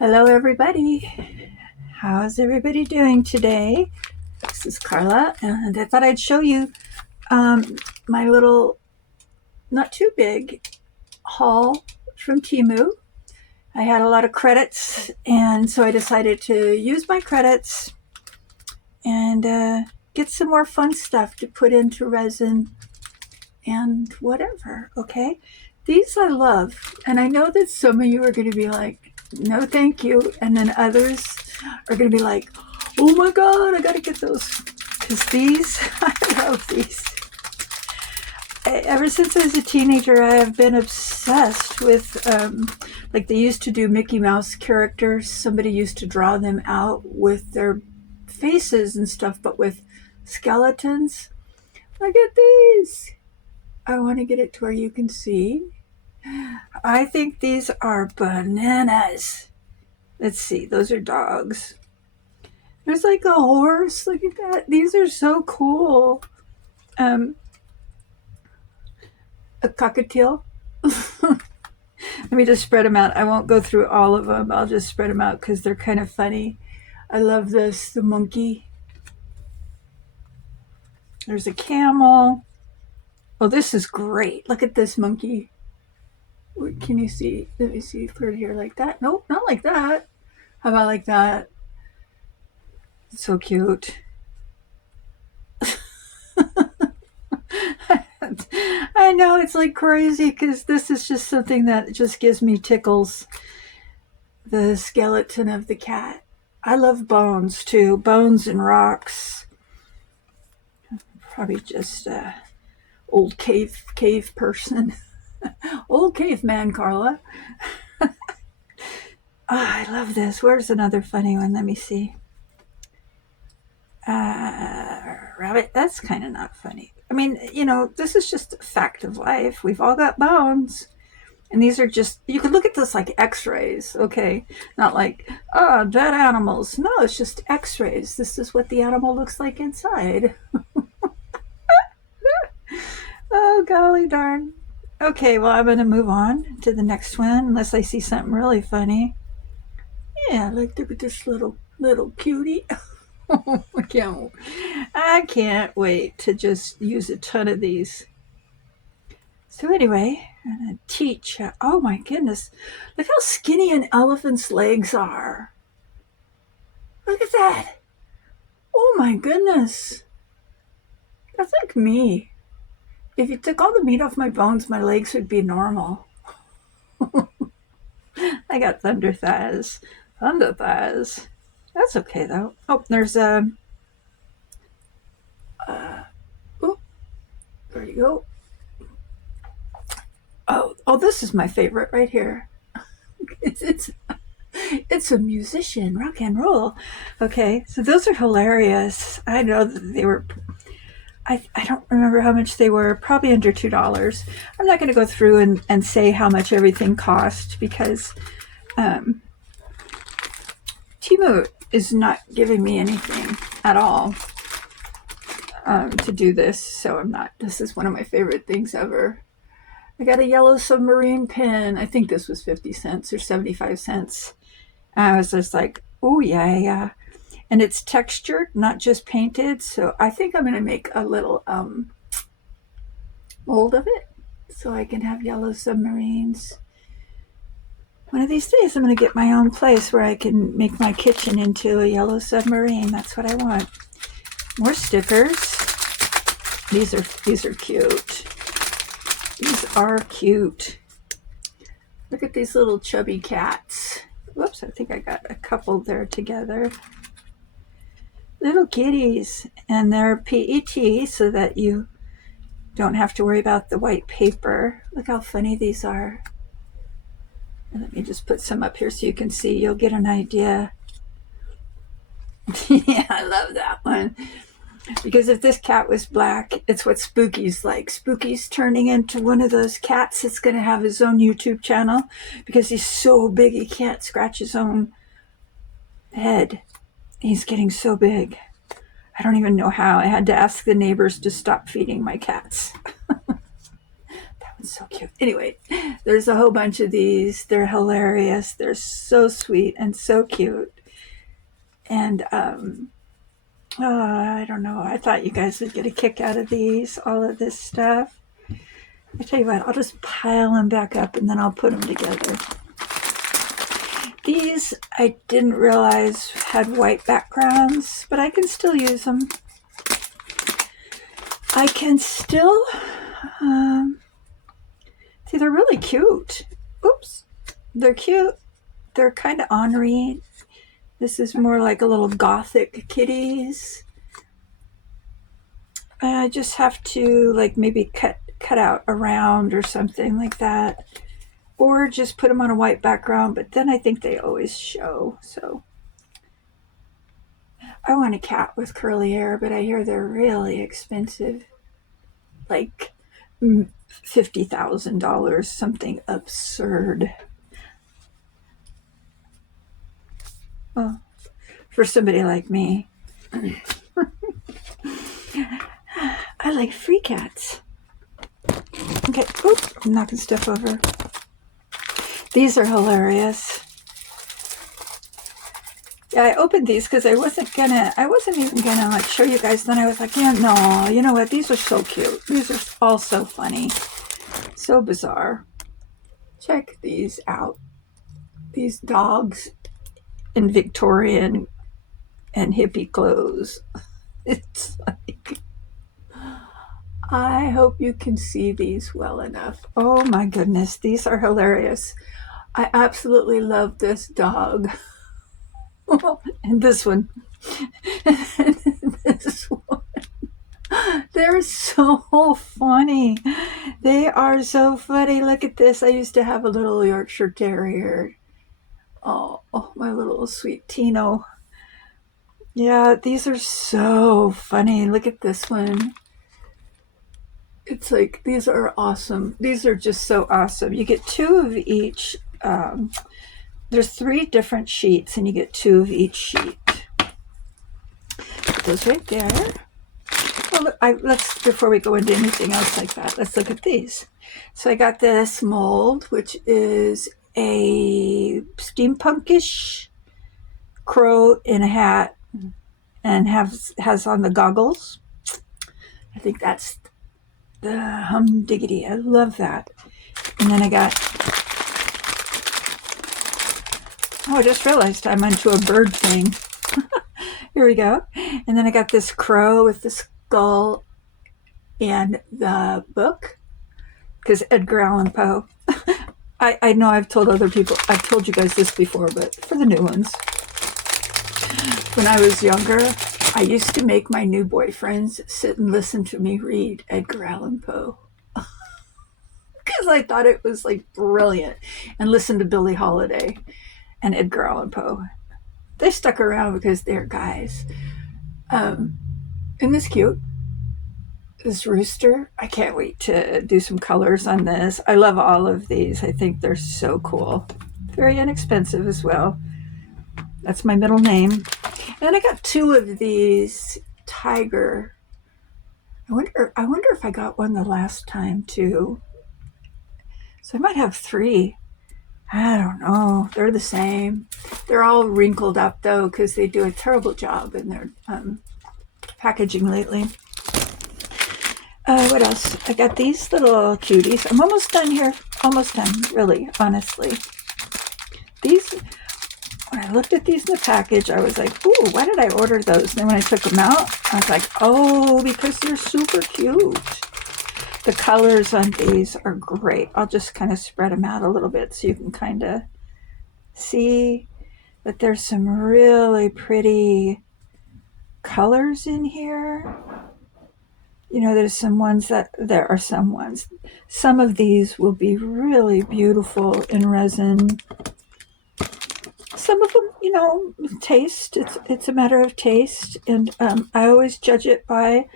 Hello, everybody. How's everybody doing today? This is Carla, and I thought I'd show you my little, not too big, haul from Temu. I had a lot of credits, and so I decided to use my credits and get some more fun stuff to put into resin and whatever, okay? These I love, and I know that some of you are going to be like, no thank you, and then others are going to be like, oh my god, I got to get those, because these, I love these. Ever since I was a teenager, I have been obsessed with, like they used to do Mickey Mouse characters. Somebody used to draw them out with their faces and stuff, but with skeletons. Look at these. I want to get it to where you can see. I think these are bananas. Let's see, those are dogs. There's like a horse. Look at that. These are so cool. A cockatiel. Let me just spread them out. I won't go through all of them. I'll just spread them out because they're kind of funny. I love this. The monkey. There's a camel. Oh, this is great. Look at this monkey. What can you see? Let me see. Put it here like that. Nope, not like that. How about like that? It's so cute. I know it's like crazy because this is just something that just gives me tickles. The skeleton of the cat. I love bones too. Bones and rocks. Probably just old cave person. Old caveman, Carla. I love this. Where's another funny one? Let me see. Rabbit. That's kind of not funny. I mean, this is just a fact of life. We've all got bones. And these are just, you could look at this like x-rays, okay? Not like, oh, dead animals. No, it's just x-rays. This is what the animal looks like inside. Oh, golly darn. Okay, well, I'm going to move on to the next one, unless I see something really funny. Yeah, look at this little cutie. I can't wait to just use a ton of these. So anyway, I'm going to teach. Oh my goodness. Look how skinny an elephant's legs are. Look at that. Oh my goodness. That's like me. If you took all the meat off my bones, my legs would be normal. I got thunder thighs. Thunder thighs. That's okay though. Oh, there's a... oh, there you go. Oh, this is my favorite right here. It's a musician, rock and roll. Okay, so those are hilarious. I know that they were... I don't remember how much they were, probably under $2. I'm not going to go through and say how much everything cost because Temu is not giving me anything at all to do this, so I'm not. This is one of my favorite things ever. I got a yellow submarine pin. I think this was 50 cents or 75 cents. I was just like, oh, yeah. And it's textured, not just painted. So I think I'm going to make a little mold of it so I can have yellow submarines. One of these days I'm going to get my own place where I can make my kitchen into a yellow submarine. That's what I want. More stickers. These are cute. These are cute. Look at these little chubby cats. Whoops, I think I got a couple there together. Little kitties, and they're PET so that you don't have to worry about the white paper. Look how funny these are. And let me just put some up here so you can see. You'll get an idea. Yeah, I love that one. Because if this cat was black, it's what Spooky's like. Spooky's turning into one of those cats that's going to have his own YouTube channel because he's so big he can't scratch his own head. He's getting so big. I don't even know how. I had to ask the neighbors to stop feeding my cats. That it's so cute. Anyway, there's a whole bunch of these. They're hilarious. They're so sweet and so cute. And I don't know. I thought you guys would get a kick out of these, all of this stuff. I tell you what, I'll just pile them back up and then I'll put them together. These I didn't realize had white backgrounds, but I can still use them. I can still, see, they're really cute. Oops, they're cute. They're kind of ornery. This is more like a little gothic kitties. I just have to like maybe cut out a round or something like that, or just put them on a white background, but then I think they always show. So I want a cat with curly hair, but I hear they're really expensive, like $50,000, something absurd. Well, for somebody like me. I like free cats. Okay, oops, I'm knocking stuff over. These are hilarious. Yeah, I opened these because I wasn't even gonna like show you guys. Then I was like, yeah, no, you know what? These are so cute. These are all so funny, so bizarre. Check these out. These dogs in Victorian and hippie clothes. It's like, I hope you can see these well enough. Oh my goodness, these are hilarious. I absolutely love this dog. And this one. And this one. They're so funny. They are so funny. Look at this. I used to have a little Yorkshire Terrier. Oh, my little sweet Tino. Yeah, these are so funny. Look at this one. It's like, these are awesome. These are just so awesome. You get 2 of each. There's 3 different sheets, and you get 2 of each sheet. Put those right there. Well, let's, before we go into anything else like that, let's look at these. So I got this mold, which is a steampunkish crow in a hat, and has on the goggles. I think that's the humdiggity. I love that. And then I got, I just realized I'm onto a bird thing. Here we go. And then I got this crow with the skull and the book, because Edgar Allan Poe. I know I've told you guys this before, but for the new ones. When I was younger, I used to make my new boyfriends sit and listen to me read Edgar Allan Poe. Because I thought it was like brilliant. And listen to Billie Holiday and Edgar Allan Poe. They stuck around because they're guys. Isn't this cute? This rooster. I can't wait to do some colors on this. I love all of these. I think they're so cool. Very inexpensive as well. That's my middle name. And I got 2 of these tiger. I wonder if I got one the last time too. So I might have 3. I don't know. They're the same. They're all wrinkled up though, because they do a terrible job in their packaging lately. What else? I got these little cuties. I'm almost done here. Almost done, really, honestly. These, when I looked at these in the package, I was like, ooh, why did I order those? And then when I took them out, I was like, oh, because they're super cute. The colors on these are great. I'll just kind of spread them out a little bit so you can kind of see that there's some really pretty colors in here. You know, there's some ones there are some ones. Some of these will be really beautiful in resin. Some of them, you know, taste. It's a matter of taste. And I always judge it by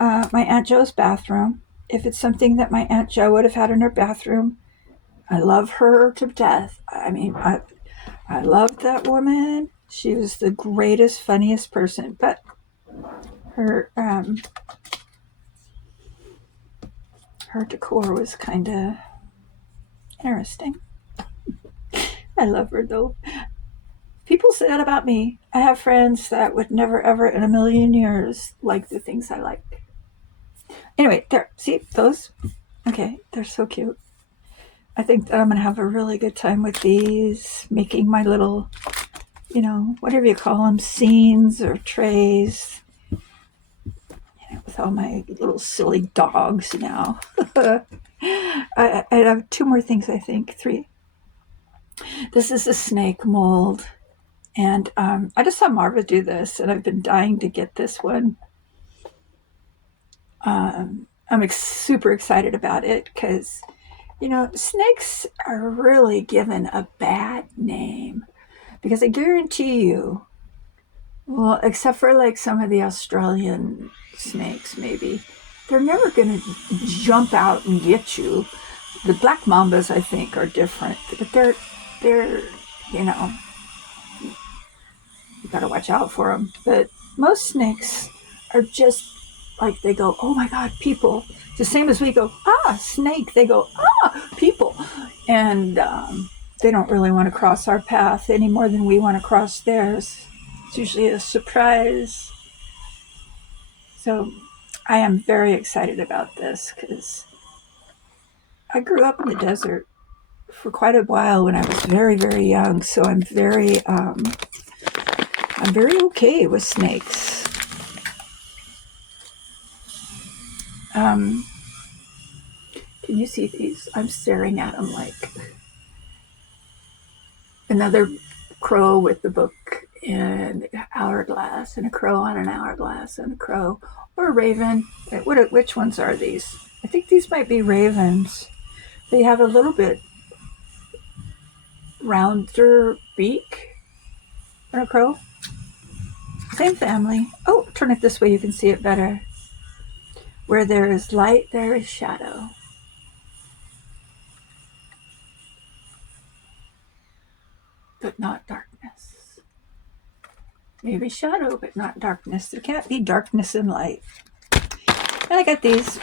my Aunt Jo's bathroom. If it's something that my Aunt Jo would have had in her bathroom, I love her to death. I mean, I loved that woman. She was the greatest, funniest person. But her Her decor was kind of interesting. I love her though. People say that about me. I have friends that would never ever in a million years like the things I like. Anyway, there, see those? Okay, they're so cute. I think that I'm going to have a really good time with these, making my little, you know, whatever you call them, scenes or trays, you know, with all my little silly dogs now. I have 2 more things, I think, 3. This is a snake mold, and I just saw Marva do this, and I've been dying to get this one. I'm super excited about it because, you know, snakes are really given a bad name, because I guarantee you, well, except for like some of the Australian snakes, maybe, they're never going to jump out and get you. The black mambas, I think, are different, but they're, you know, you got to watch out for them. But most snakes are just like, they go, oh my God, people. It's the same as we go, ah, snake. They go, ah, people. And they don't really want to cross our path any more than we want to cross theirs. It's usually a surprise. So I am very excited about this because I grew up in the desert for quite a while when I was very, very young. So I'm very okay with snakes. Can you see these? I'm staring at them like another crow with the book and hourglass, and a crow on an hourglass, and a crow or a raven. Which ones are these? I think these might be ravens. They have a little bit rounder beak than a crow. Same family. Oh, turn it this way, you can see it better. Where there is light, there is shadow. But not darkness. Maybe shadow, but not darkness. There can't be darkness and light. And I got these.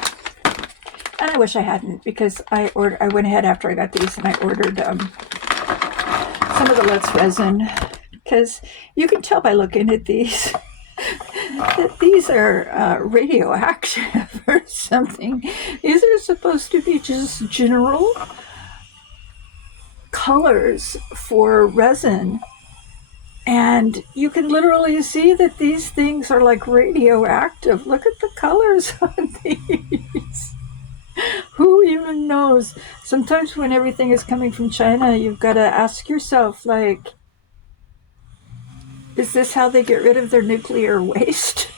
And I wish I hadn't, because I went ahead after I got these and I ordered some of the Let's Resin, because you can tell by looking at these that these are radioactive or something. These are supposed to be just general colors for resin. And you can literally see that these things are like radioactive. Look at the colors on these. Who even knows? Sometimes when everything is coming from China, you've got to ask yourself, like, is this how they get rid of their nuclear waste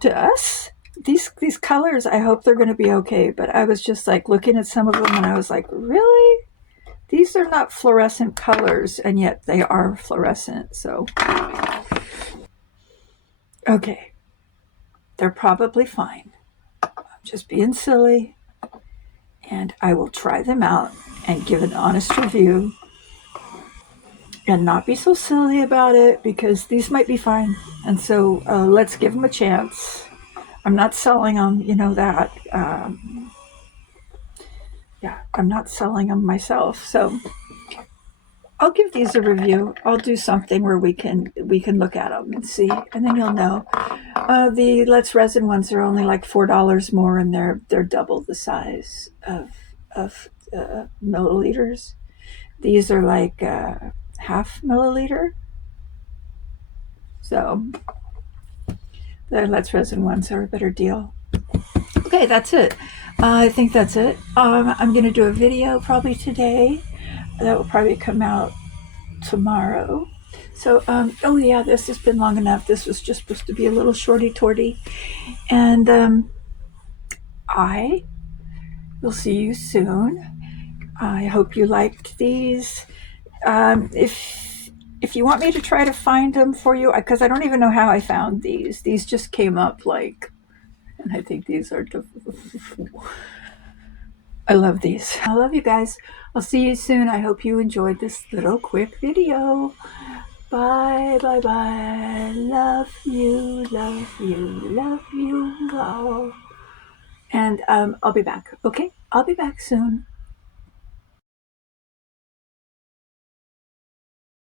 to us? These colors, I hope they're going to be okay. But I was just like looking at some of them and I was like, really? These are not fluorescent colors, and yet they are fluorescent. So, okay. They're probably fine. I'm just being silly. And I will try them out and give an honest review and not be so silly about it, because these might be fine. And so let's give them a chance. I'm not selling them, you know that. Yeah, I'm not selling them myself. So I'll give these a review. I'll do something where we can look at them and see, and then you'll know. The Let's Resin ones are only like $4 more, and they're double the size of milliliters. These are like half milliliter. So the Let's Resin ones are a better deal. Okay, that's it. I think that's it. I'm going to do a video probably today. That will probably come out tomorrow. So, oh yeah, this has been long enough. This was just supposed to be a little shorty-torty. And I will see you soon. I hope you liked these. If you want me to try to find them for you, because I don't even know how I found these. These just came up like, and I think these are, I love these. I love you guys. I'll see you soon. I hope you enjoyed this little quick video. Bye, bye, bye. Love you, love you, love you all. and I'll be back. Okay, I'll be back soon.